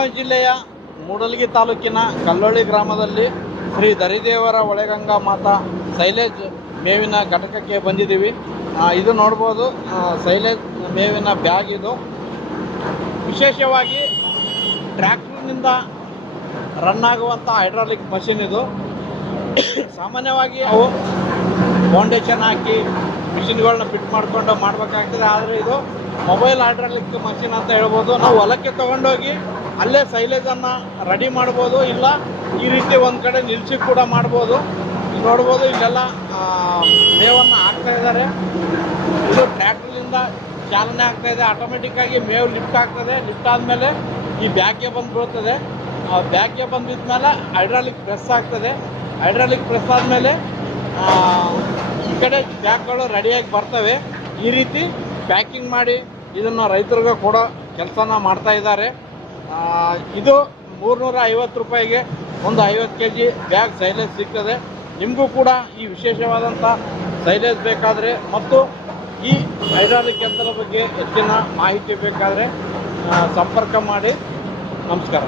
ಬೆಳಗಾವಿ ಜಿಲ್ಲೆಯ ಮೂಡಲಗಿ ತಾಲೂಕಿನ ಕಲ್ಲೊಳ್ಳಿ ಗ್ರಾಮದಲ್ಲಿ ಶ್ರೀ ದರಿದೇವರ ಹೊಳೆಗಂಗಾ ಮಾತಾ ಸೈಲೇಜ್ ಮೇವಿನ ಘಟಕಕ್ಕೆ ಬಂದಿದ್ದೀವಿ. ಇದು ನೋಡ್ಬೋದು, ಸೈಲೇಜ್ ಮೇವಿನ ಬ್ಯಾಗ್. ಇದು ವಿಶೇಷವಾಗಿ ಟ್ರ್ಯಾಕ್ಟರ್ನಿಂದ ರನ್ ಆಗುವಂಥ ಹೈಡ್ರಾಲಿಕ್ ಮಷಿನ್. ಇದು ಸಾಮಾನ್ಯವಾಗಿ ಅವು ಫೌಂಡೇಶನ್ ಹಾಕಿ ಮಿಷಿನ್ಗಳನ್ನ ಫಿಟ್ ಮಾಡಿಕೊಂಡು ಮಾಡಬೇಕಾಗ್ತದೆ. ಆದರೆ ಇದು ಮೊಬೈಲ್ ಹೈಡ್ರಾಲಿಕ್ ಮಷಿನ್ ಅಂತ ಹೇಳ್ಬೋದು. ನಾವು ಹೊಲಕ್ಕೆ ತೊಗೊಂಡೋಗಿ ಅಲ್ಲೇ ಸೈಲೇಜನ್ನು ರೆಡಿ ಮಾಡ್ಬೋದು, ಇಲ್ಲ ಈ ರೀತಿ ಒಂದು ಕಡೆ ನಿಲ್ಲಿಸಿ ಕೂಡ ಮಾಡ್ಬೋದು. ನೋಡ್ಬೋದು, ಇಲ್ಲೆಲ್ಲ ಮೇವನ್ನು ಹಾಕ್ತಾ ಇದ್ದಾರೆ. ಇದು ಟ್ರ್ಯಾಕ್ಟರ್ನಿಂದ ಚಾಲನೆ ಆಗ್ತಾಯಿದೆ. ಆಟೋಮೆಟಿಕ್ಕಾಗಿ ಮೇವು ಲಿಫ್ಟ್ ಆಗ್ತದೆ. ಲಿಫ್ಟ್ ಆದಮೇಲೆ ಈ ಬ್ಯಾಗ್ಗೆ ಬಂದು ಬೀಳ್ತದೆ. ಬ್ಯಾಗ್ಗೆ ಬಂದಿದ್ಮೇಲೆ ಹೈಡ್ರಾಲಿಕ್ ಪ್ರೆಸ್ ಆಗ್ತದೆ. ಹೈಡ್ರಾಲಿಕ್ ಪ್ರೆಸ್ ಆದಮೇಲೆ ಈ ಕಡೆ ಬ್ಯಾಗ್ಗಳು ರೆಡಿಯಾಗಿ ಬರ್ತವೆ. ಈ ರೀತಿ ಪ್ಯಾಕಿಂಗ್ ಮಾಡಿ ಇದನ್ನು ರೈತರಿಗೆ ಕೊಡೋ ಕೆಲಸನ ಮಾಡ್ತಾ ಇದ್ದಾರೆ. ಇದು 350 ರೂಪಾಯಿಗೆ ಒಂದು 50 kg ಬ್ಯಾಗ್ ಸೈಲೇಜ್ ಸಿಗ್ತದೆ. ನಿಮಗೂ ಕೂಡ ಈ ವಿಶೇಷವಾದಂಥ ಸೈಲೇಜ್ ಬೇಕಾದರೆ ಮತ್ತು ಈ ಹೈಡ್ರಾಲಿಕ್ ಯಂತ್ರದ ಬಗ್ಗೆ ಹೆಚ್ಚಿನ ಮಾಹಿತಿ ಬೇಕಾದರೆ ಸಂಪರ್ಕ ಮಾಡಿ. ನಮಸ್ಕಾರ.